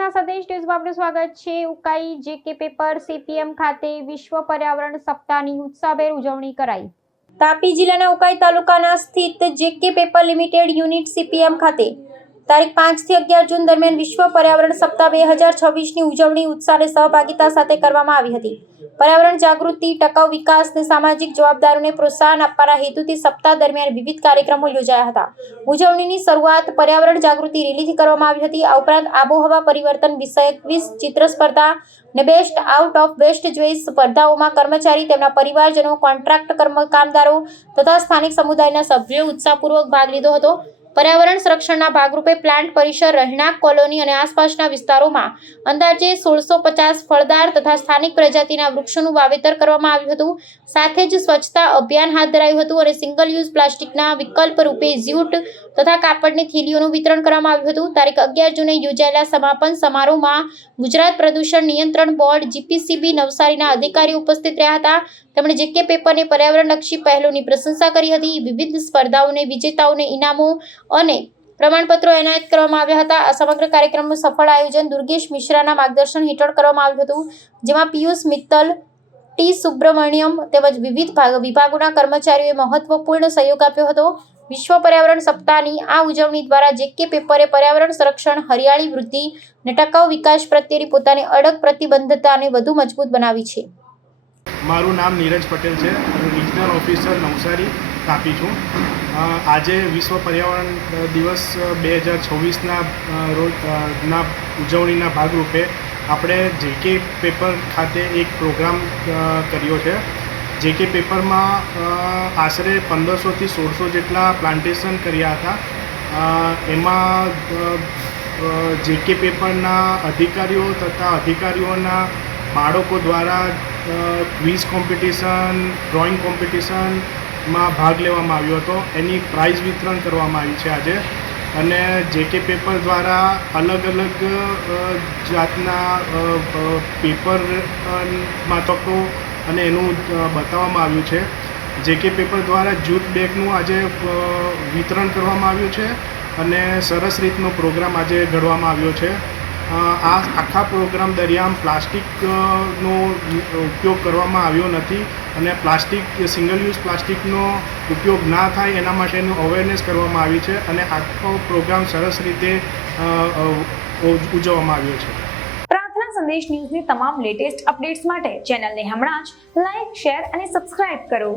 પ્રાર્થના સંદેશ ન્યૂઝમાં આપનું સ્વાગત છે। ઉકાઈ જેકે પેપર સીપીએમ ખાતે વિશ્વ પર્યાવરણ સપ્તાહની ઉત્સાહભેર ઉજવણી કરાઈ। તાપી જિલ્લાના ઉકાઈ તાલુકાના સ્થિત J K paper limited unit CPM ખાતે તારીખ 5 થી 11 જૂન દરમિયાન વિશ્વ પર્યાવરણ સપ્તાહ 2026ની ઉજવણી ઉત્સાહ અને સહભાગિતા સાથે કરવામાં આવી હતી। पर्यावरण जागृति, टकाऊ विकास ने सामाजिक जवाबदारीओने प्रोत्साहन आपवाना हेतुथी सप्ताह दरमियान विविध कार्यक्रमों योजाया हता। उजवणीनी शरूआत पर्यावरण जागृति रेलीथी करवामां आवी हती। आ उपरांत आबोहवा परिवर्तन विषयक क्विज, चित्र स्पर्धा ने बेस्ट आउट ऑफ वेस्ट जोई स्पर्धाओमां कर्मचारी, तेमना परिवारजनों, कॉन्ट्राक्ट कामदारो तथा स्थानिक समुदायना सभ्योए उत्साहपूर्वक भाग लीधो हतो। पर्यावरण संरक्षणना भागरूपे प्लांट परिसर, રહેણાંક કોલોની અને આસપાસના વિસ્તારોમાં અંદાજે 1650 ફળદાર તથા સ્થાનિક પ્રજાતિના વૃક્ષોનું વાવેતર કરવામાં આવ્યું હતું। સાથે જ સ્વચ્છતા અભિયાન હાથ ધરાયું હતું અને સિંગલ યુઝ પ્લાસ્ટિકના વિકલ્પ રૂપે જ્યુટ તથા કાપડની થેલીઓનું વિતરણ કરવામાં આવ્યું હતું। તારીખ 11 જૂને યોજાયેલા સમાપન સમારોહમાં ગુજરાત પ્રદૂષણ નિયંત્રણ બોર્ડ જીપીસીબી નવસારીના અધિકારીઓ ઉપસ્થિત રહ્યા હતા। તેમણે જેકે પેપરની પર્યાવરણલક્ષી પહેલોની પ્રશંસા કરી હતી। વિવિધ સ્પર્ધાઓને વિજેતાઓને ઇનામો અને પ્રમાણપત્રો એનાયત કરવામાં આવ્યા હતા। આ સમગ્ર કાર્યક્રમનું સફળ આયોજન દુર્ગેશ મિશ્રાના માર્ગદર્શન હેઠળ કરવામાં આવ્યું હતું, જેમાં પિયુષ મિત્તલ, ટી સુબ્રમણ્યમ તેમજ વિવિધ વિભાગોના કર્મચારીઓએ મહત્વપૂર્ણ સહયોગ આપ્યો હતો। વિશ્વ પર્યાવરણ સપ્તાહની આ ઉજવણી દ્વારા જેકે પેપરે પર્યાવરણ સંરક્ષણ, હરિયાળી વૃદ્ધિ અને ટકાઉ વિકાસ પ્રત્યેની પોતાની અડગ પ્રતિબદ્ધતાને વધુ મજબૂત બનાવી છે। મારું નામ નીરજ પટેલ છે। હું રિજનલ ઓફિસર નવસારી તાપી છું। આજે વિશ્વ પર્યાવરણ દિવસ 2026ના રોજના ઉજવણીના ભાગરૂપે આપણે જેકે પેપર ખાતે એક પ્રોગ્રામ કર્યો છે। જેકે પેપરમાં આશરે 1500થી 1600 જેટલા પ્લાન્ટેશન કર્યા હતા। એમાં જેકે પેપરના અધિકારીઓ તથા અધિકારીઓના બાળકો દ્વારા ક્વિઝ કોમ્પિટિશન, ડ્રોઈંગ કોમ્પિટિશનમાં ભાગ લેવામાં આવ્યો હતો। એની પ્રાઇઝ વિતરણ કરવામાં આવી છે આજે। અને જેકે પેપર દ્વારા અલગ અલગ જાતના પેપરમાં તકો અને એનું બતાવવામાં આવ્યું છે। જેકે પેપર દ્વારા જૂટ બેગનું આજે વિતરણ કરવામાં આવ્યું છે અને સરસ રીતનો પ્રોગ્રામ આજે ઘડવામાં આવ્યો છે। આ આખા પ્રોગ્રામ દરમિયાન પ્લાસ્ટિકનો ઉપયોગ કરવામાં આવ્યો નથી અને સિંગલ યુઝ પ્લાસ્ટિકનો ઉપયોગ ના થાય એના માટેનું અવેરનેસ કરવામાં આવી છે અને આખો પ્રોગ્રામ સરસ રીતે ઉજવવામાં આવ્યો છે। પ્રાર્થના સંદેશ ન્યૂઝની તમામ લેટેસ્ટ અપડેટ્સ માટે ચેનલને હમણાં જ લાઈક, શેર અને સબસ્ક્રાઇબ કરો।